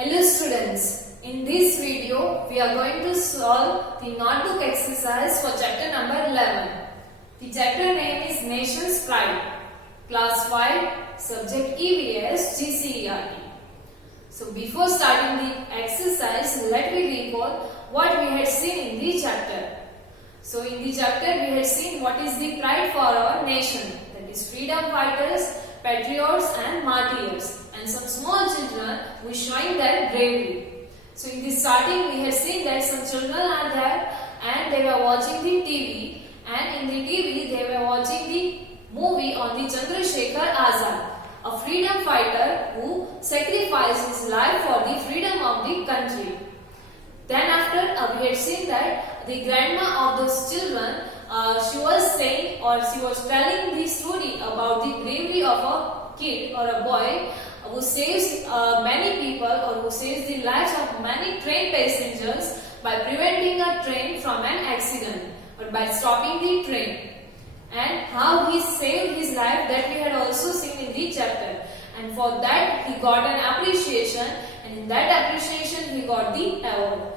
Hello students, in this video we are going to solve the notebook exercise for chapter number 11. The chapter name is Nation's Pride, class 5, subject EVS GCERT. So before starting the exercise, let me recall what we had seen in the chapter. So in the chapter we had seen what is the pride for our nation, that is freedom fighters, patriots and martyrs, and some small children who showing their bravery. So in the starting we had seen that some children are there and they were watching the TV, and in the TV they were watching the movie on the Chandrasekhar Azad, a freedom fighter who sacrificed his life for the freedom of the country. Then after we had seen that the grandma of those children, she was saying or she was telling the story about the bravery of a kid or a boy who saves many people or who saves the lives of many train passengers by preventing a train from an accident or by stopping the train, and how he saved his life, that we had also seen in the chapter, and for that he got an appreciation, and in that appreciation he got the award.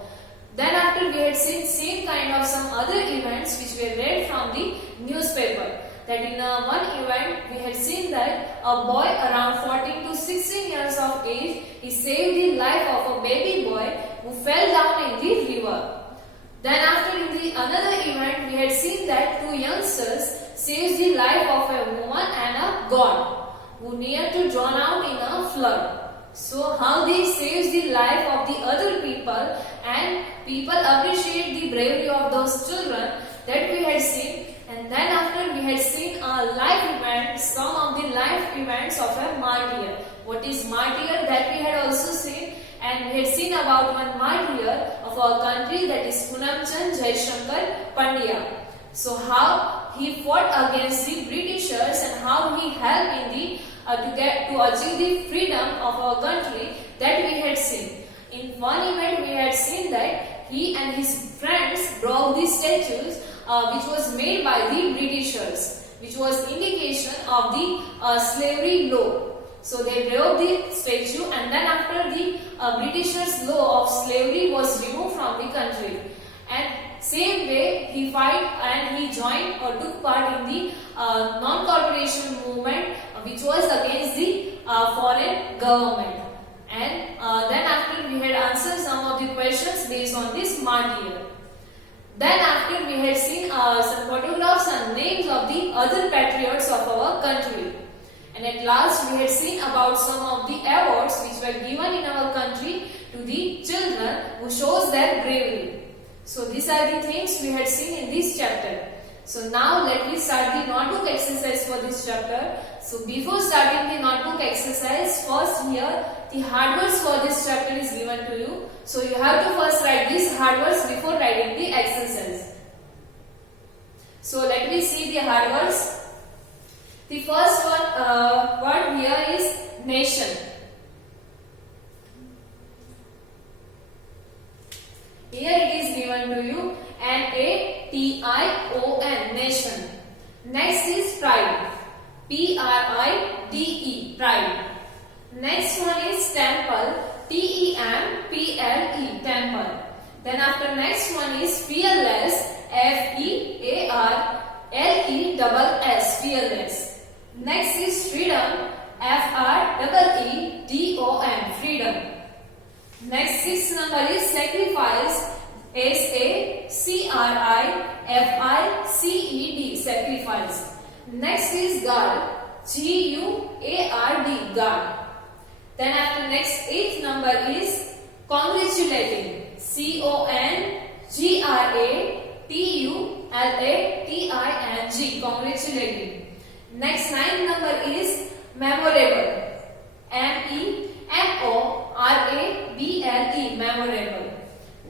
Then after we had seen same kind of some other events which were read from the newspaper, that in one event we had seen that a boy around 14 to 16 years of age, he saved the life of a baby boy who fell down in the river. Then after in the another event we had seen that two youngsters saved the life of a woman and a god who near to drown out in a flood. So how they saves the life of the other people, and people appreciate the bravery of those children, that we had seen. And then after we had seen a life event, some of the life events of a martyr. What is martyr, that we had also seen, and we had seen about one martyr of our country, that is Punam Chand Jaishankar Pandya. So how he fought against the Britishers and how he helped in the to achieve the freedom of our country, that we had seen. In one event we had seen that he and his friends broke the statues which was made by the Britishers, which was indication of the slavery law. So they broke the statue, and then after the Britishers' law of slavery was removed from the country, and same way he fight and he joined or took part in the non-cooperation movement which was against the foreign government. And then after we had answered some of the questions based on this martyr. Then after we had seen some photographs and names of the other patriots of our country. And at last we had seen about some of the awards which were given in our country to the children who shows their bravery. So these are the things we had seen in this chapter. So now let me start the notebook exercise for this chapter. So before starting the notebook exercise, first here the hard words for this chapter is given to you. So you have to first write these hard words before writing the exercise. So let me see the hard words. The first word here is nation. Here it is given to you, N-A-T-I-O-N, nation. Next is pride, P-R-I-D-E, pride. Next one is temple, T-E-M-P-L-E, temple. Then after next one is fearless, F-E-A-R-L-E-S-S, fearless. Next is freedom, F-R-E-E-D-O-M, freedom. Next sixth number is sacrifice, S-A-C-R-I-F-I-C-E-D, sacrifice. Next is guard, G-U-A-R-D, guard. Then after next eighth number is congratulating, C-O-N-G-R-A-T-U-L-A-T-I-N-G, congratulating. Next ninth number is memorable, M-E-M-O-R-A-B-L-E, memorable.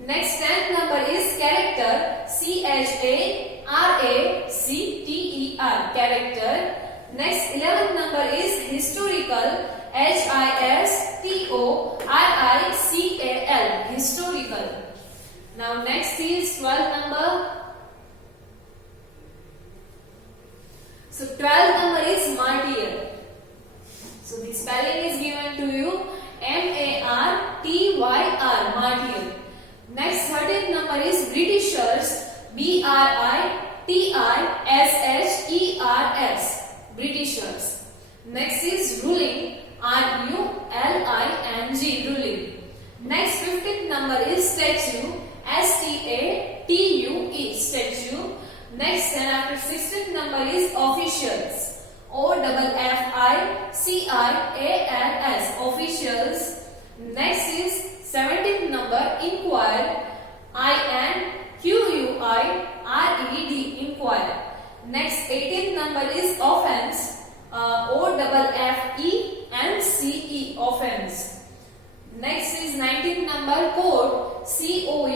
Next 10th number is character, C-H-A-R-A-C-T-E-R, character. Next 11th number is historical, H-I-S-T-O-R-I-C-A-L, historical. Now next is 12th number. So 12th number is martyr. So the spelling is given to you, M-A-R-T number is Britishers. Britishers. Britishers. Next is ruling. Ruling. Ruling. Next 15th number is statue. Statue. Statue. Next, then after 16th number is officials. Officials. Officials. Next is 17th number inquire. Inquired. Inquire. Next 18th number is offense. Offence. Offense. Next is 19th number court. Court.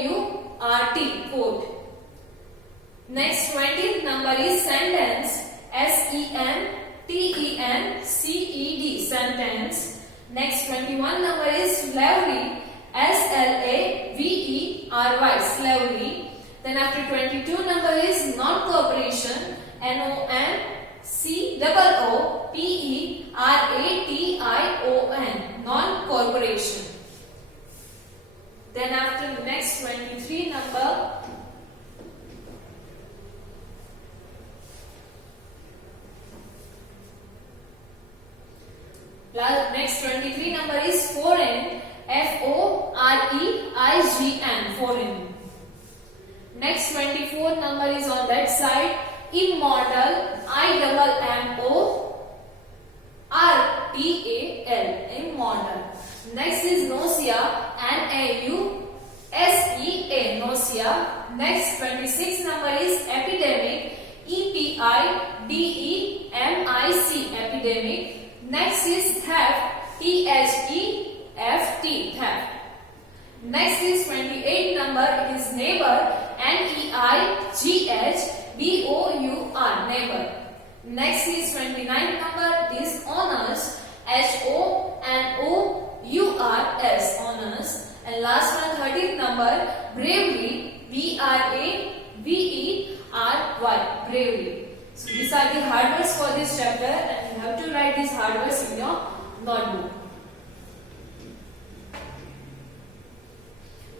Court. Next 20th number is sentence. Sentence. Sentence. Next 21 number is slavery. Slavery. Slavery. Then after 22 number is non-cooperation. Non-cooperation. Non-cooperation. Then after the next 23 number next 23 number is foreign. Foreign. Foreign. Next 24 number is on that side. Immortal. Immortal. Immortal. Next is nausea. Nausea. Next 26 number is epidemic. Epidemic. Epidemic. Next is theft. Theft. Next is 28 number, it is neighbor. Neighbor. Neighbor. Next is 29 number, it is honors. Honors. And last one, 30th number, bravery. Bravery. So these are the hard words for this chapter, and you have to write these hard words in your notebook.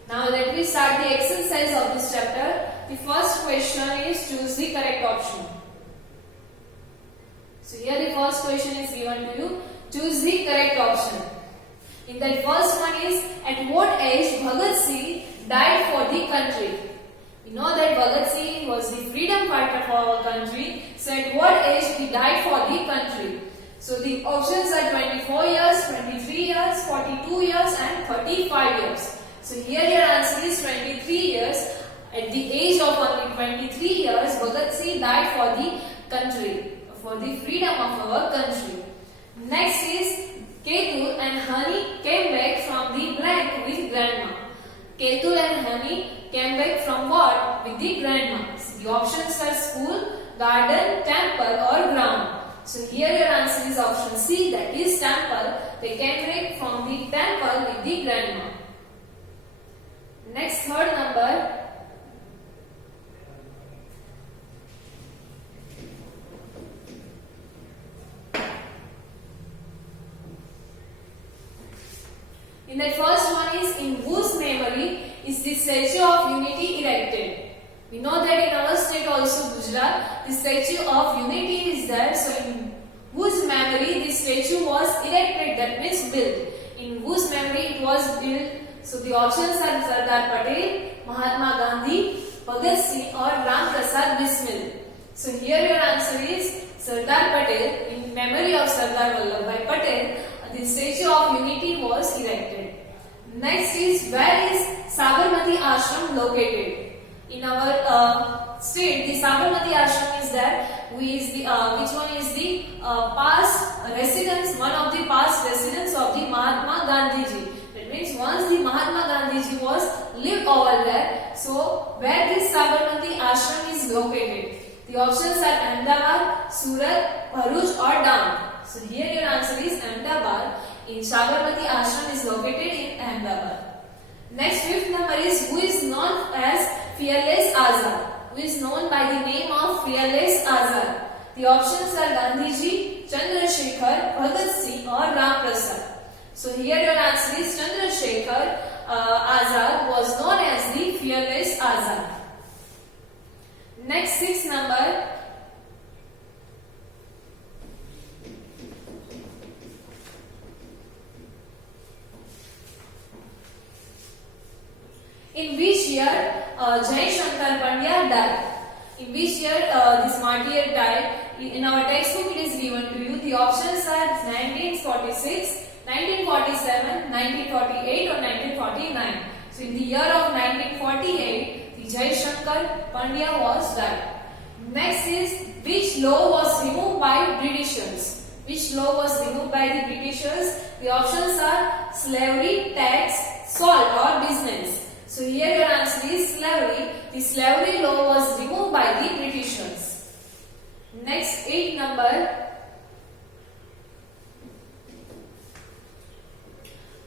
Now let me start the exercise of this chapter. The first question is choose the correct option. So here the first question is given to you. Choose the correct option. In that first one is, at what age Bhagat Singh died for the country? You know that Bhagat Singh was the freedom fighter for our country. So at what age he died for the country? So the options are 24 years, 23 years, 42 years and 35 years. So here your answer is 23 years. At the age of only 23 years, Bhagat Singh died for the country, for the freedom of our country. Next is Ketul and Hani came back from the blank with grandma. Ketul and Hani came back from what? With the grandma. So the options are school, garden, temple or ground. So here your answer is option C, that is temple. They came back from the temple with the grandma. Next, third number. In the first one is, in whose memory is the Statue of Unity erected? We know that in our state also, Gujarat, the Statue of Unity is there. So in whose memory the statue was erected, that means built. In whose memory it was built? So the options are Sardar Patel, Mahatma Gandhi, Bhagat Singh or Ram Prasad Bismil. So here your answer is Sardar Patel. In memory of Sardar Vallabhbhai Patel, the Statue of Unity was erected. Next is, where is Sabarmati Ashram located? In our state, the Sabarmati Ashram is there. Which one is the past residence? One of the past residents of the Mahatma Gandhiji. That means once the Mahatma Gandhiji was lived over there. So where this Sabarmati Ashram is located? The options are Ahmedabad, Surat, Bharuch or Daun. So here your answer is Ahmedabad. In Sabarmati Ashram is located in Ahmedabad. Next, fifth number is, who is known as Fearless Azad? Who is known by the name of Fearless Azad? The options are Gandhiji, Chandrasekhar, Bhagat Singh or Ram Prasad. So here your answer is Chandrasekhar. Azad was known as the fearless Azad. Next, sixth number. In which year Jai Shankar Pandya died? In which year this martyr died? In our textbook it is given to you. The options are 1946, 1947, 1948 or 1949. So in the year of 1948, the Jai Shankar Pandya was died. Next is, which law was removed by Britishers? Which law was removed by the Britishers? The options are slavery, tax, salt or business. So here your answer is slavery. The slavery law was removed by the Britishers. Next, 8th number.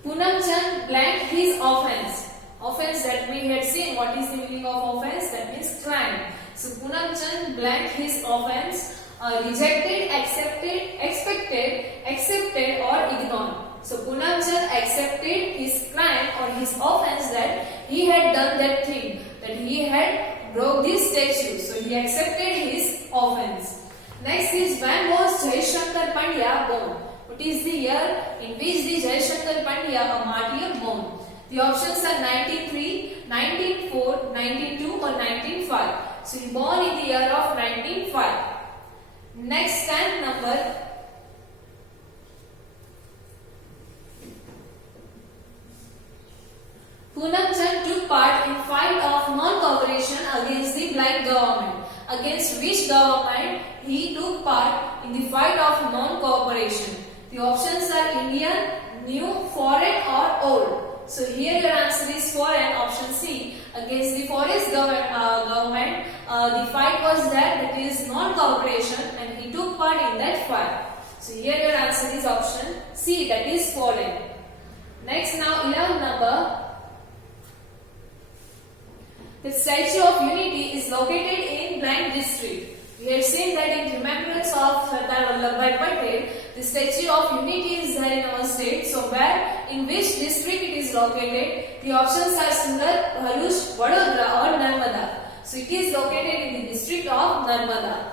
Punam Chand blanked his offense. Offense, that we had seen. What is the meaning of offense? That means crime. So Punam Chand blanked his offense. Rejected, accepted, expected, accepted or ignored. So Punam Chand accepted his crime or his offense, that he had done that thing, that he had broke this statue. So he accepted his offense. Next is, when was Jai Shankar Pandya born? What is the year in which the Jai Shankar Pandya, a martyr, born? The options are 1903, 1904, 1902 or 1905. So he born in the year of 1905. Next, 10th number. Punam Chand took part in fight of non-cooperation against the black government. Against which government he took part in the fight of non-cooperation? The options are Indian, new, foreign or old. So here your answer is foreign, option C. Against the forest government, the fight was that is non-cooperation, and he took part in that fight. So here your answer is option C, that is foreign. Next, now 11th number. The Statue of Unity is located in blank district. We have seen that in remembrance of Sardar Vallabhbhai Patel, the Statue of Unity is there in our state. So where, in which district it is located? The options are Surat, Bharuch, Vadodara or Narmada. So it is located in the district of Narmada.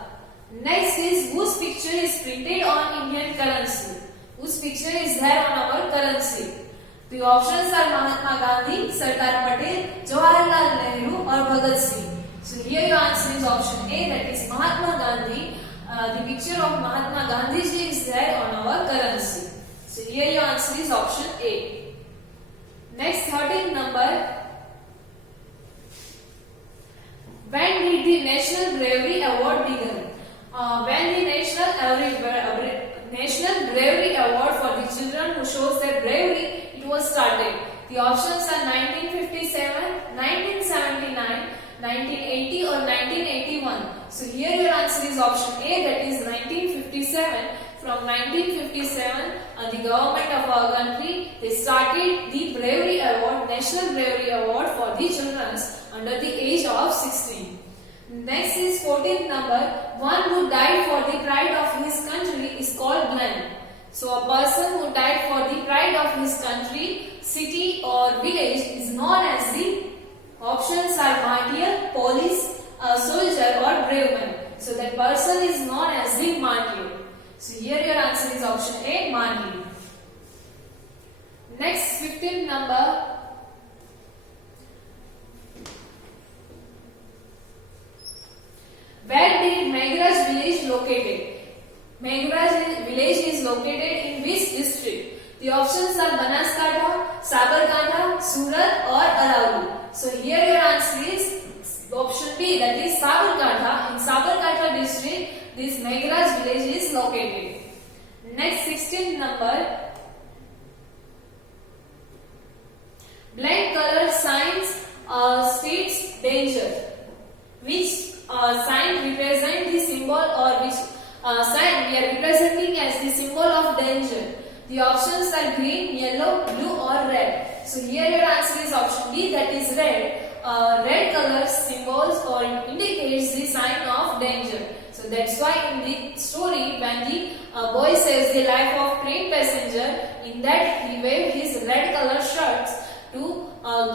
Next is, whose picture is printed on Indian currency? Whose picture is there on our currency? The options are Mahatma Gandhi, Sardar Patel, Jawaharlal Nehru or Bhagat Singh. So here your answer is option A, that is Mahatma Gandhi. The picture of Mahatma Gandhi is there on our currency. So here your answer is option A. Next, 13th number. When did the National Bravery Award begin? When the National Bravery Award for the children who shows their bravery, it was started. The options are 1957, 1979, 1980 or 1981. So here your answer is option A, that is 1957. From 1957, the government of our country, they started the Bravery Award, National Bravery Award for the children under the age of 16. Next is 14th number. One who died for the pride of his country is called blank. So a person who died for the pride of his country, city or village is known as the, options are martyr, police, soldier or brave man. So that person is known as the martyr. So here your answer is option A, martyr. Next, 15th number. Where did Megraj village located? Megraj village is located in which district? The options are Banaskantha, Sagarkantha, Surat or Arauli. So here your answer is option B, that is Sagarkantha. In Sagarkantha district, this Megraj village is located. Next, 16th number. Blank color signs states danger. Which sign represent the symbol, or which sign we are representing as the symbol of danger? The options are green, yellow, blue or red. So here your answer is option B, that is red. Red color symbols or indicates the sign of danger. So that's why in the story, when the boy saves the life of train passenger, in that he waved his red color shirts to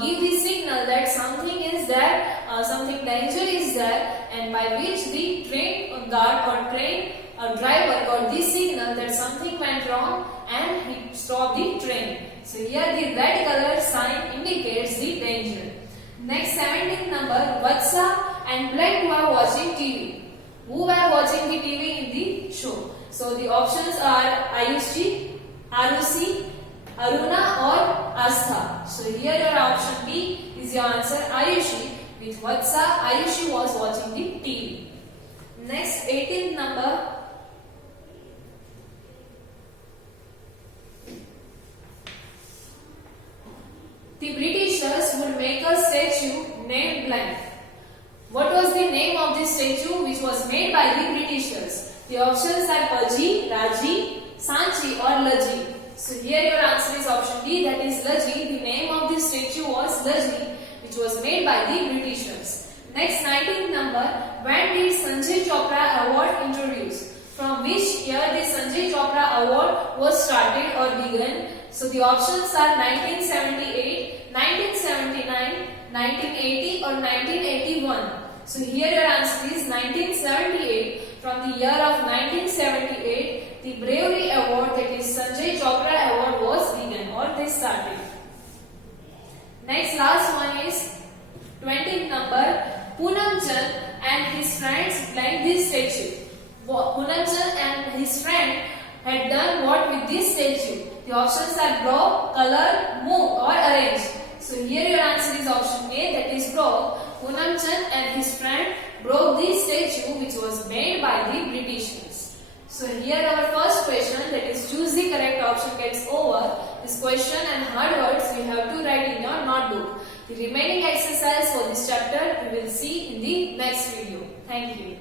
give the signal that something is there, something danger is there, and by which the train guard or train driver got the signal that something went wrong and he stopped the train. So here the red color sign indicates the danger. Next 17th number, Vatsa and Blake were watching TV. Who were watching the TV in the show? So the options are Ayushi, Arusi, Aruna or Astha. So here your option B is your answer, Ayushi. With Vatsa, Ayushi was watching the TV. Next 18th number, the Britishers would make a statue named blank. What was the name of this statue which was made by the Britishers? The options are Paji, Raji, Sanchi or Laji. So here your answer is option D, that is Laji. The name of this statue was Laji, which was made by the Britishers. Next 19th number, when did Sanjay Chopra Award introduced? From which year the Sanjay Chopra Award was started or begun? So the options are 1978, 1979, 1980 or 1981. So here your answer is 1978. From the year of 1978, the Bravery Award, that is Sanjay Chopra Award, was begun or they started. Next last one is 20th number, Poonam Chand and his friends blanked this statue. Poonam Chand and his friend had done what with this statue? The options are broke, color, move or arrange. So here your answer is option A, that is broke. Poonam Chand and his friend broke this statue which was made by the Britishers. So here our first question, that is choose the correct option, gets over. This question and hard words you have to write in your notebook. The remaining exercise for this chapter we will see in the next video. Thank you.